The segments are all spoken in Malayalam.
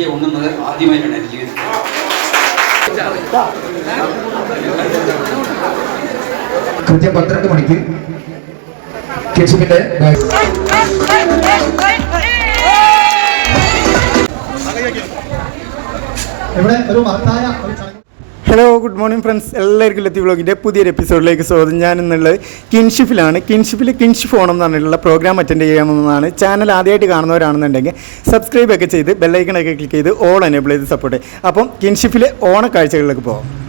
സദ്യ ഉണ്ണുന്നത് ആദ്യമായിട്ടാണ് എന്റെ ജീവിതത്തിൽ കൃത്യം പന്ത്രണ്ട് മണിക്ക് കേശുവിന്റെ ഇവിടെ ഒരു മഹത്തായ ഹലോ ഗുഡ് മോർണിംഗ് ഫ്രണ്ട്സ് എല്ലാവർക്കും ലത്തി വ്ളോഗിന്റെ പുതിയൊരു എപ്പിസോഡിലേക്ക് സ്വാഗതം. ഞാൻ എന്നുള്ളത് കിൻഷിഫിലാണ്. കിൻഷിഫിൽ കിൻഷിഫ് ഓണം എന്ന് പറഞ്ഞിട്ടുള്ള പ്രോഗ്രാം അറ്റൻഡ് ചെയ്യാമെന്നാണ് ചാനൽ ആദ്യമായിട്ട് കാണുന്നവരാണെന്നുണ്ടെങ്കിൽ സബ്സ്ക്രൈബ് ഒക്കെ ചെയ്ത് ബെല്ലൈക്കണൊക്കെ ക്ലിക്ക് ചെയ്ത് ഓൾ എനേബിൾ ചെയ്ത് സപ്പോർട്ട് അപ്പം കിൻഷിഫിലെ ഓണക്കാഴ്ചകളിലേക്ക് പോകാം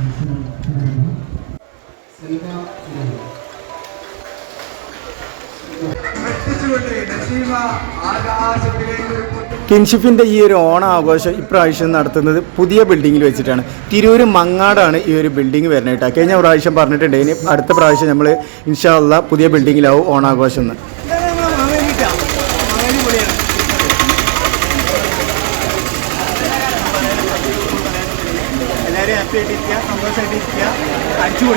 കിൻഷിഫിന്റെ ഈ ഒരു ഓണ ആഘോഷം ഇപ്രാവശ്യം നടത്തുന്നത് പുതിയ ബിൽഡിങ്ങിൽ വെച്ചിട്ടാണ്. തിരൂർ മങ്ങാടാണ് ഈ ഒരു ബിൽഡിംഗ് വരുന്നത് കേട്ടോ കഴിഞ്ഞ പ്രാവശ്യം പറഞ്ഞിട്ടുണ്ട്. ഇനി അടുത്ത പ്രാവശ്യം നമ്മൾ ഇൻഷാല്ല പുതിയ ബിൽഡിങ്ങിലാവും ഓണാഘോഷം എന്ന്. എല്ലാവരും സന്തോഷമായിട്ടിരിക്കുക അടിച്ചു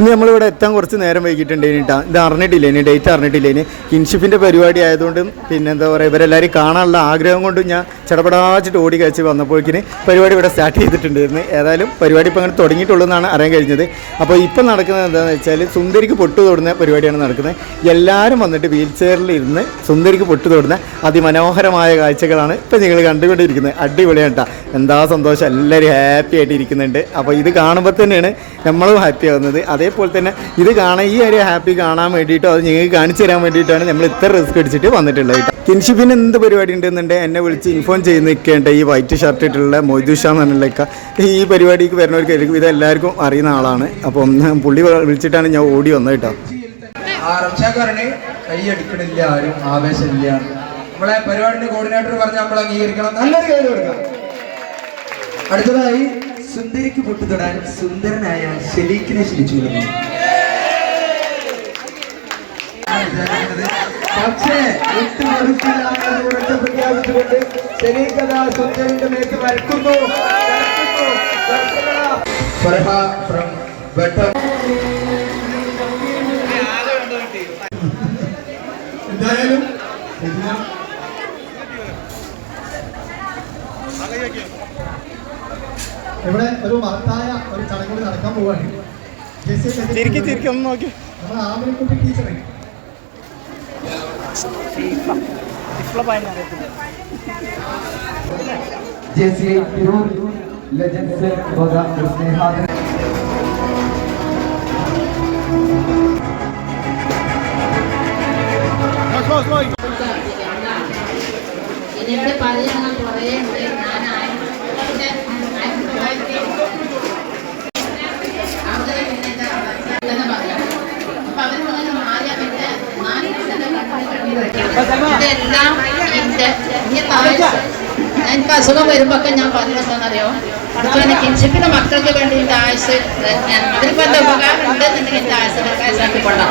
ഇന്ന് നമ്മളിവിടെ എത്താൻ കുറച്ച് നേരം വൈകിട്ടുണ്ട് കേട്ടോ ഇത് അറിഞ്ഞിട്ടില്ല ഇനി ഡേറ്റ് അറിഞ്ഞിട്ടില്ല ഇനി കിൻഷിഫിന്റെ പരിപാടി ആയതുകൊണ്ടും പിന്നെന്താ പറയുക ഇവരെല്ലാവരും കാണാനുള്ള ആഗ്രഹം കൊണ്ടും ഞാൻ ചടപടാച്ചിട്ട് ഓടി കഴിച്ച് വന്നപ്പോഴേക്കിന് പരിപാടി ഇവിടെ സ്റ്റാർട്ട് ചെയ്തിട്ടുണ്ടായിരുന്നു. ഏതായാലും പരിപാടി ഇപ്പോൾ അങ്ങനെ തുടങ്ങിയിട്ടുള്ളൂ എന്നാണ് അറിയാൻ കഴിഞ്ഞത്. അപ്പോൾ ഇപ്പം നടക്കുന്നത് എന്താണെന്ന് വെച്ചാൽ സുന്ദരിക്ക് പൊട്ടു തൊടുന്ന പരിപാടിയാണ് നടക്കുന്നത്. എല്ലാവരും വന്നിട്ട് വീൽ ചെയറിൽ ഇരുന്ന് സുന്ദരിക്ക് പൊട്ടു തൊടുന്ന അതിമനോഹരമായ കാഴ്ചകളാണ് ഇപ്പം നിങ്ങൾ കണ്ടുകൊണ്ടിരിക്കുന്നത്. അടിപൊളിയാണ് കേട്ടോ എന്താ സന്തോഷം. എല്ലാവരും ഹാപ്പി ആയിട്ട് ഇരിക്കുന്നുണ്ട്. അപ്പോൾ ഇത് കാണുമ്പോൾ തന്നെയാണ് നമ്മളും ഹാപ്പി ആവുന്നത്. അതേപോലെ തന്നെ ഇത് കാണാൻ ഈ ഒരു ഹാപ്പി കാണാൻ വേണ്ടിയിട്ടോ അത് നിങ്ങൾക്ക് കാണിച്ചു തരാൻ വേണ്ടിയിട്ടാണ് നമ്മൾ ഇത്ര റിസ്ക് അടിച്ചിട്ട് വന്നിട്ടുള്ളത് കിൻഷിപ്പിന് എന്ത് പരിപാടി ഉണ്ടെന്നുണ്ടെങ്കിൽ എന്നെ വിളിച്ച് ഇൻഫോം ചെയ്ത് നിൽക്കേണ്ട? ഈ വൈറ്റ് ഷർട്ട് ഇട്ടുള്ള മൊയ്തു ഷാ എന്നുള്ളൊക്കെ ഈ പരിപാടിക്ക് വരുന്നവർക്ക് ഇത് എല്ലാവർക്കും അറിയുന്ന ആളാണ്. അപ്പം പുള്ളി വിളിച്ചിട്ടാണ് ഞാൻ ഓടി വന്നത് കേട്ടോ. ആരും ആവേശമില്ല. നമ്മളെ കോർഡിനേറ്റർ അംഗീകരിക്കണം. നല്ലൊരു കൊടുക്കാം. അടുത്തതായി സുന്ദരിക്ക് പൊട്ടുതൊടാൻ സുന്ദരനായ ഷെലീഖിനെ ക്ഷണിച്ചു വിടുന്നു പക്ഷേ വിട്ടുകൊടുക്കില്ല എന്ന് ഉറക്കെ പ്രഖ്യാപിച്ചുകൊണ്ട് ഷെലീഖ് അതാ സുന്ദരന്റെ മേത്ത് വരക്കുന്നു. വെട്ടം എന്തായാലും ഇവിടെ ഒരു മഹത്തായ ഒരു ചടങ്ങ് നടക്കാൻ പോവാണ് ജെസ്സി ചിരിക്കി ചിരിക്കി ഒന്ന് നോക്കി. നമ്മുടെ ആമിനിക്കുട്ടി ടീച്ചറെ. ജെസി തിരൂർ ലെജൻസ് വക ഒരു സ്നേഹാദരം ഇതിന്റെ പറയാൻ ഇതെല്ലാം എന്റെ എനിക്ക് അസുഖം വരുമ്പോഴൊക്കെ ഞാൻ പറഞ്ഞെന്താണെന്നറിയോ അടുത്തോനെ കിൻഷിപ്പിന്റെ മക്കൾക്ക് വേണ്ടി എന്റെ ആയുസ് അതിനിപ്പോൾ എന്താ ഉപകാരം ഉണ്ടെന്നുണ്ടെങ്കിൽ എന്റെ ആയുസ് കൊള്ളാം.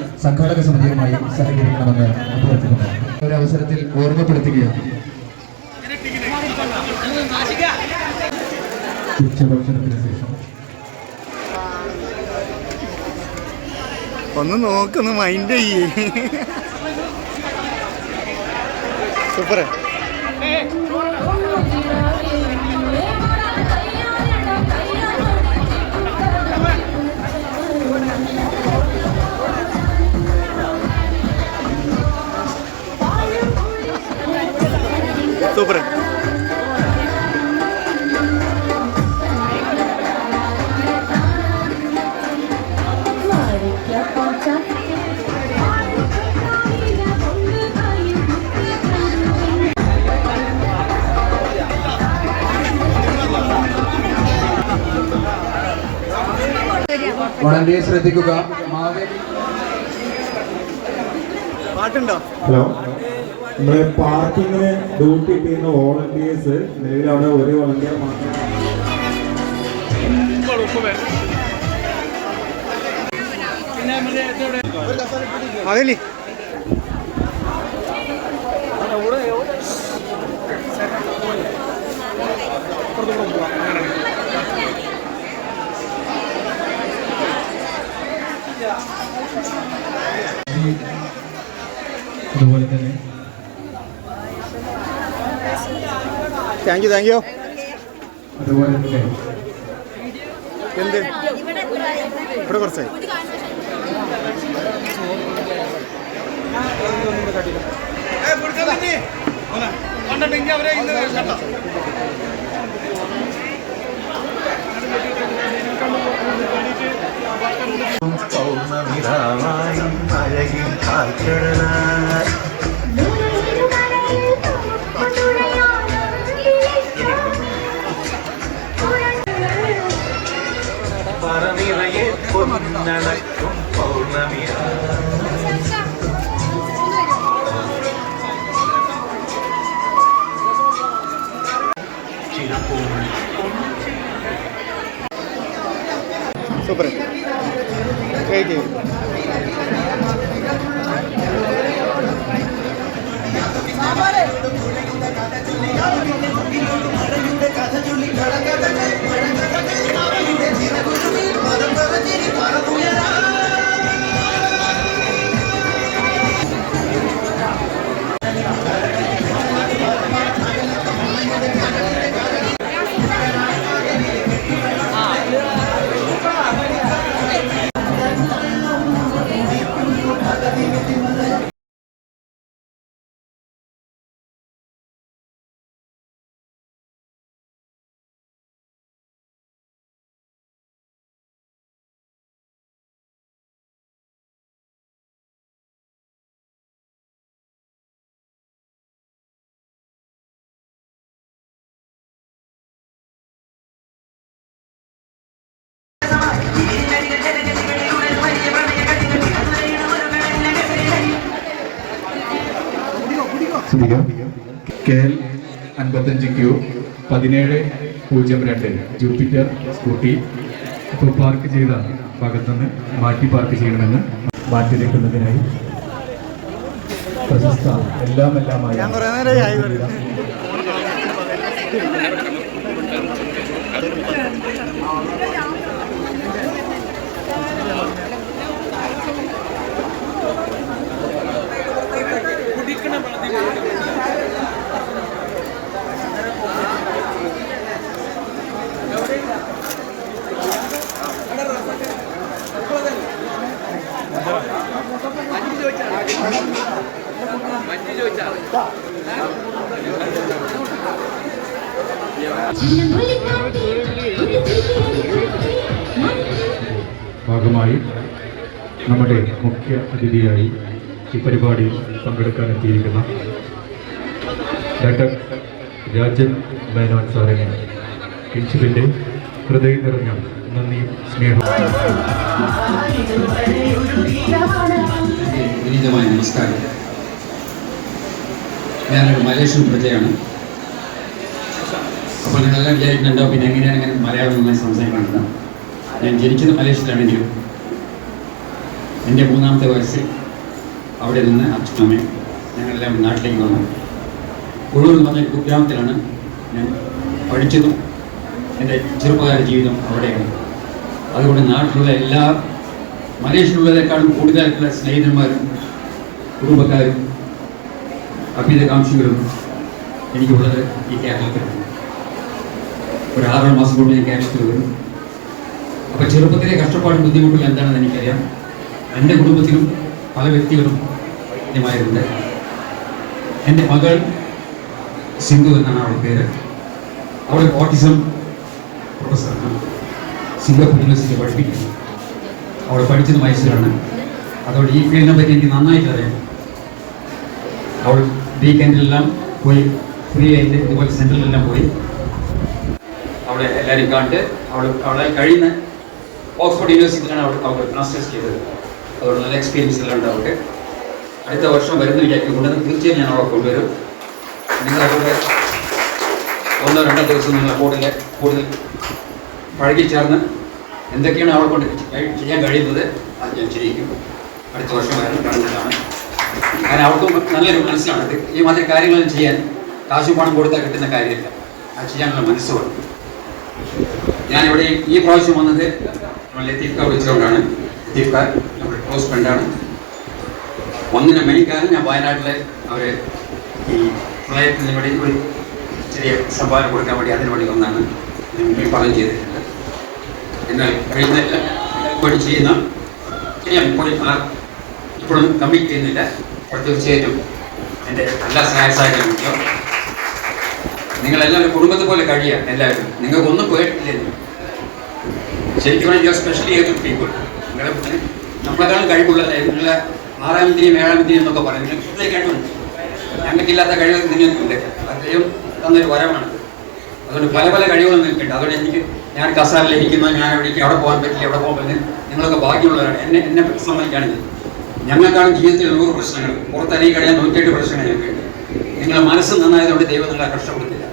സംഘാടക സമിതിയുമായി സഹകരിക്കണമെന്ന് അഭ്യർത്ഥിക്കുന്നു ഒരു അവസരത്തിൽ ഓർമ്മപ്പെടുത്തുകയാണ്. ഉച്ചഭക്ഷണത്തിന് ശേഷം. ഒന്ന് നോക്കൊന്ന് മൈൻഡ് ചെയ്യേ. Super super. വളരെ ശ്രദ്ധിക്കുക. പാട്ടുണ്ടോ? ഹലോ. നമ്മുടെ പാർക്കിങ്ങിന് ഡ്യൂട്ടി ചെയ്യുന്ന വോളണ്ടിയേഴ്സ് നിലവിൽ അവിടെ ഒരു വോളണ്ടിയർ മാത്രം മകലി അതുപോലെ തന്നെ താങ്ക് യു താങ്ക് യു. അതുപോലെ തന്നെ. എന്ത്? ഇവിടെ കുറച്ചായി. പറനിറയെ പൊന്നണക്കും പൗർണമിയ സൂപ്പർ കഴിക്കേ ശ്രദ്ധിക്കാം കെ എൽ അൻപത്തഞ്ച് ക്യൂ പതിനേഴ് പൂജ്യം രണ്ട്. Jupiter scooty. ഇപ്പോൾ പാർക്ക് ചെയ്ത ഭാഗത്തുനിന്ന് മാറ്റി പാർക്ക് ചെയ്യണമെന്ന് മാറ്റി വെക്കുന്നതിനായി പ്രശസ്ത എല്ലാം എല്ലാമായ ഞാൻ കുറേ ഭാഗമായി നമ്മുടെ മുഖ്യ അതിഥിയായി ഈ പരിപാടിയിൽ പങ്കെടുക്കാൻ എത്തിയിരിക്കുന്ന. ഡോക്ടർ രാജൻ മേനോൻ സാറിനെ കിൻഷിപ്പിന്റെ ഹൃദയം നിറഞ്ഞ നന്ദിയും സ്നേഹവും നമസ്കാരം. ഞാനൊരു മലേഷ്യൻ പ്രജയാണ്. അപ്പോൾ നിങ്ങളെല്ലാം വിചാരിക്കുന്നുണ്ടോ പിന്നെ എങ്ങനെയാണ് ഇങ്ങനെ മലയാളം നന്നായി സംസാരിക്കുന്നത് ഞാൻ ജനിച്ചത് മലേഷ്യയിലാണെങ്കിലും എന്റെ മൂന്നാമത്തെ വയസ്സിൽ അവിടെ നിന്ന് അച്ഛനമ്മയും ഞങ്ങളെല്ലാം നാട്ടിലേക്ക് വന്നു. ഉഴൂർ എന്ന് പറഞ്ഞ കുഗ്രാമത്തിലാണ് ഞാൻ പഠിച്ചതും എന്റെ ചെറുപ്പകാല ജീവിതം അവിടെയാണ്. അതുകൊണ്ട് നാട്ടിലുള്ള എല്ലാ മലേഷ്യയിലുള്ളതിനേക്കാളും കൂടുതലായിട്ടുള്ള സ്നേഹിതന്മാരും കുടുംബക്കാരും അഭ്യുതകാംക്ഷികളും എനിക്കുള്ളത് ഈ കേരളത്തിലാണ്. ഒരു ആറ് മാസം കൊണ്ട് ഞാൻ കേരളത്തിൽ വരും. അപ്പോൾ ചെറുപ്പത്തിലെ കഷ്ടപ്പാടും ബുദ്ധിമുട്ടും എന്താണെന്ന് എനിക്കറിയാം. എന്റെ കുടുംബത്തിലും പല വ്യക്തികളും ഇതുമായിട്ടുണ്ട് എന്റെ മകൾ സിന്ധു എന്നാണ് അവളുടെ പേര്. അവൾ ഓട്ടിസം പ്രൊഫസറാണ്. സിംഗപ്പൂർ യൂണിവേഴ്സിറ്റി പഠിപ്പിക്കുന്നു. അവൾ പഠിച്ചത് മൈസൂരാണ്. അതുകൊണ്ട് ഈ ഫീൽഡിനെ പറ്റി എനിക്ക് നന്നായിട്ട് അറിയാം. അവൾ വീക്കെൻഡിലെല്ലാം പോയി ഫ്രീ ആയിട്ട് ഇതുപോലെ സെന്ററിലെല്ലാം പോയി. അവളെ എല്ലാവരും കണ്ട് അവൾ അവളെ കഴിയുന്ന ഓക്സ്ഫോർഡ് യൂണിവേഴ്സിറ്റിയിലാണ് അവൾ അവൾ മാസ്റ്റേഴ്സ് ചെയ്തത്. അതുകൊണ്ട് നല്ല എക്സ്പീരിയൻസ് എല്ലാം ഉണ്ടാവട്ടെ അടുത്ത വർഷം വരുന്ന വിചാരിക്കുന്നുണ്ട് തീർച്ചയായും ഞാൻ അവിടെ കൊണ്ടുവരും. നിങ്ങളവിടെ ഒന്നോ രണ്ടോ ദിവസം നിങ്ങൾ കൂടുതൽ കൂടുതൽ പഴകി ചേർന്ന് എന്തൊക്കെയാണ് അവിടെ കൊണ്ട് ചെയ്യാൻ കഴിയുന്നത് അത് ഞാൻ ചെയ്യിക്കും. അടുത്ത വർഷം വരുന്ന കാണുന്നതാണ് കാരണം അവർക്കും നല്ലൊരു മനസ്സിലാണ് ഈ മാതിരി കാര്യങ്ങൾ ചെയ്യാൻ കാശും പണം കൊടുത്താൽ കിട്ടുന്ന കാര്യമില്ല. അത് ചെയ്യാനുള്ള മനസ്സ് ഞാനിവിടെ ഈ പ്രാവശ്യം വന്നത് നമ്മൾ ലത്തീഫ്ക വിളിച്ചുകൊണ്ടാണ് ലത്തീഫ്ക നമ്മുടെ ക്ലോസ് ഫ്രണ്ടാണ് ഒന്നിന് മെയിൻ ഞാൻ വയനാട്ടിലെ അവർ ഈ പ്രളയത്തിന് വേണ്ടി ഒരു ചെറിയ സംഭാവന കൊടുക്കാൻ വേണ്ടി അതിന് വേണ്ടി ഒന്നാണ് മുമ്പിൽ പറഞ്ഞു ചെയ്തിട്ടുണ്ട്. എന്നാൽ കഴിയുന്ന വേണ്ടി ചെയ്യുന്ന ഞാൻ ഇപ്പോൾ ആ- ഇപ്പോഴും കമ്മിറ്റ് ചെയ്യുന്നില്ല. അപ്പോൾ തീർച്ചയായിട്ടും എന്റെ എല്ലാ സഹായ സഹകരണങ്ങളും നിങ്ങളെല്ലാവരും കുടുംബത്തെ പോലെ കഴിയുക എല്ലാവരും. നിങ്ങൾക്കൊന്നും പോയിട്ടില്ലെന്ന് ശരിക്കും സ്പെഷ്യലി ഏതൊരു പീപ്പിൾ നമ്മളെക്കാളും കഴിവുള്ള നിങ്ങളെ ഏഴാം ഏഴാമത്തെയും എന്നൊക്കെ പറയും. നിങ്ങൾക്ക് കഴിവുണ്ട് ഞങ്ങൾക്കില്ലാത്ത കഴിവ് നിങ്ങൾക്കുണ്ട് അദ്ദേഹം തന്നൊരു വരമാണ് അതുകൊണ്ട് പല പല കഴിവുകൾ നിൽക്കുന്നുണ്ട് അതുകൊണ്ട് എനിക്ക് ഞാൻ കസാറിൽ ഇരിക്കുന്നു. ഞാൻ എവിടേക്ക് അവിടെ പോകാൻ പറ്റില്ല. അവിടെ പോകാൻ പറ്റില്ല. നിങ്ങളൊക്കെ ബാക്കിയുള്ളവരാണ് എന്നെ എന്നെ സംബന്ധിക്കുകയാണെങ്കിൽ ഞങ്ങൾക്കാണ് ജീവിതത്തിൽ നൂറ് പ്രശ്നങ്ങൾ. പുറത്തിറങ്ങി കഴിയാൻ നൂറ്റിയെട്ട് പ്രശ്നങ്ങൾ ഞങ്ങൾക്കുണ്ട്. നിങ്ങളെ മനസ്സ് നന്നായതുകൊണ്ട് ദൈവം നിങ്ങളെ കഷ്ടപ്പെടുത്തില്ല.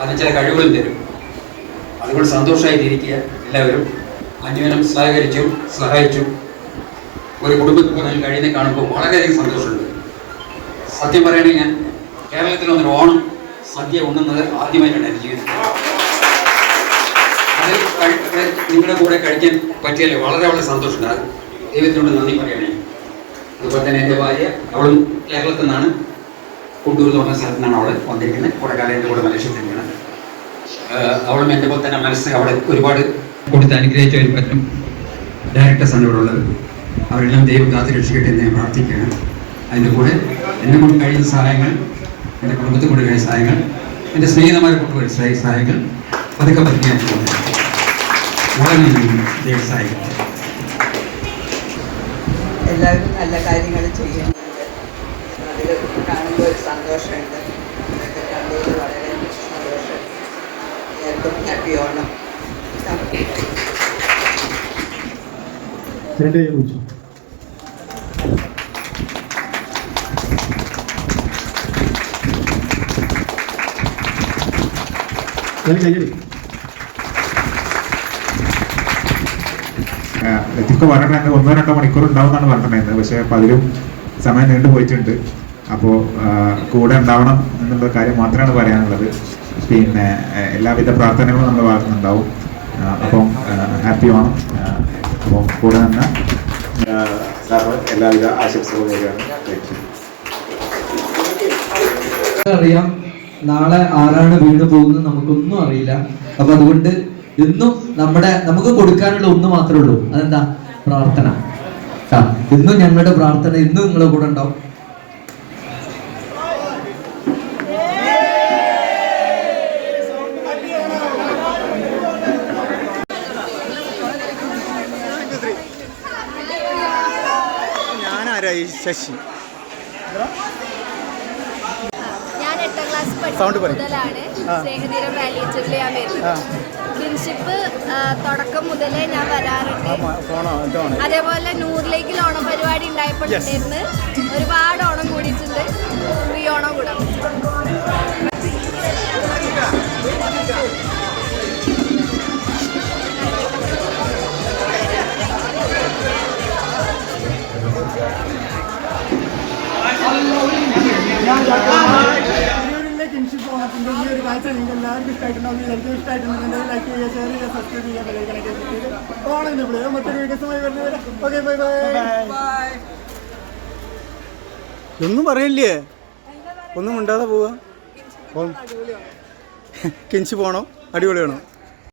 അതിന് ചില കഴിവുകളും തരും. അതുകൊണ്ട് സന്തോഷമായിട്ടിരിക്കുക. എല്ലാവരും അന്യോന്യം സഹകരിച്ചും സഹായിച്ചും. ഒരു കുടുംബത്തിൽ പോകാൻ കഴിയുന്ന കാണുമ്പോൾ വളരെയധികം സന്തോഷമുണ്ട്. സത്യം പറയുകയാണെങ്കിൽ ഞാൻ കേരളത്തിൽ വന്നൊരു ഓണം സദ്യ ഉണ്ണുന്നത് ആദ്യമായിട്ടാണ് എന്റെ ജീവിതത്തിൽ. നിങ്ങളുടെ കൂടെ കഴിക്കാൻ പറ്റിയല്ലേ വളരെ വളരെ സന്തോഷമുണ്ട്. ദൈവത്തിനോട് നന്ദി പറയണേ. അതുപോലെ തന്നെ എന്റെ ഭാര്യ അവളും കേരളത്തിൽ നിന്നാണ്. കുണ്ടൂർ എന്ന് പറഞ്ഞ സ്ഥലത്ത് നിന്നാണ് അവൾ വന്നിരിക്കുന്നത്. കാലം എന്റെ കൂടെ മനുഷ്യൻ തന്നെയാണ് അവളും എന്റെ പോലെ തന്നെ മനസ്സ് അവിടെ ഒരുപാട് കൊടുത്ത് അനുഗ്രഹിച്ചവരും പറ്റും ഡയറക്ടേഴ്സാണ് ഇവിടെ ഉള്ളത്. അവരെല്ലാം ദൈവം കാത്തു രക്ഷിക്കട്ടെ എന്ന് ഞാൻ പ്രാർത്ഥിക്കുകയാണ്. അതിന്റെ കൂടെ എന്നെ കൊണ്ട് കഴിയുന്ന സഹായങ്ങൾ എന്റെ കുടുംബത്തിൽ കൊണ്ട് കഴിയുന്ന സഹായങ്ങൾ എന്റെ സ്നേഹിതന്മാരെ കൊണ്ട് സഹായ- സഹായങ്ങൾ പതുക്കെ പതുക്കെ ഞാൻ. വളരെ ദൈവ സഹായിക്കട്ടെ എല്ലാവരും നല്ല കാര്യങ്ങൾ ചെയ്യുന്നുണ്ട് അതിൽ കാണുമ്പോൾ ഒരു സന്തോഷമുണ്ട്. അതൊക്കെ കണ്ടതിൽ വളരെ സന്തോഷം. എല്ലാവർക്കും ഹാപ്പി ഓണം രണ്ട് കൈ കുറിച്ചു കയ്യടി ലത്തീഫ്ക പറഞ്ഞിട്ടുണ്ട് ഒന്നോ രണ്ടോ മണിക്കൂർ ഉണ്ടാവും എന്നാണ് പറഞ്ഞിട്ടുണ്ടായിരുന്നത്. പക്ഷേ അപ്പം അതിലും സമയം നീണ്ടു പോയിട്ടുണ്ട്. അപ്പോൾ കൂടെ ഉണ്ടാവണം എന്നുള്ള കാര്യം മാത്രമാണ് പറയാനുള്ളത്. പിന്നെ എല്ലാവിധ പ്രാർത്ഥനകളും നമ്മുടെ ഭാഗത്തു നിന്നുണ്ടാവും ആ, അപ്പം ഹാപ്പി ഓണം. അപ്പം കൂടെ നിന്ന് സാറ് എല്ലാവിധ ആശംസകളും അറിയാം നാളെ ആരാണ് വീണ് പോകുന്നത് നമുക്കൊന്നും അറിയില്ല. അപ്പൊ അതുകൊണ്ട് ഇന്നും നമ്മുടെ നമുക്ക് കൊടുക്കാനുള്ള ഒന്ന് മാത്രമേ ഉള്ളൂ. അതെന്താ? പ്രാർത്ഥന. ഇന്നും ഞങ്ങളുടെ പ്രാർത്ഥന ഇന്നും നിങ്ങളുടെ കൂടെ ഉണ്ടാവും. ഇതാരായി ശശി? ഞാൻ എട്ടാം ക്ലാസ് Sound പഠിക്കുന്ന പറയ്. മുതലാണ്. ആ. സ്നേഹതീരം വാലിയേറ്ററിൽ ഞാൻ ആ. വരുന്നത് ഫ്രണ്ട്ഷിപ്പ് തുടക്കം മുതലേ ഞാൻ വരാറുണ്ട്. ഫോണോ അതേപോലെ നൂറിലേക്ക് ഓണം പരിപാടി ഉണ്ടായപ്പോഴത്തേന്ന് ഒരുപാട് ഓണം കൂടിയിട്ടുണ്ട്. ഈ ഓണം കൂടാം. ഇവിടെ. മറ്റൊരു വികസനമായി വരുന്നവരെ ഓക്കെ ബൈ ബൈ ഒന്നും പറയില്ലേ? ഒന്നും ഉണ്ടാതെ പോവാ. കിഞ്ചി പോണോ? അടിപൊളിയാണോ?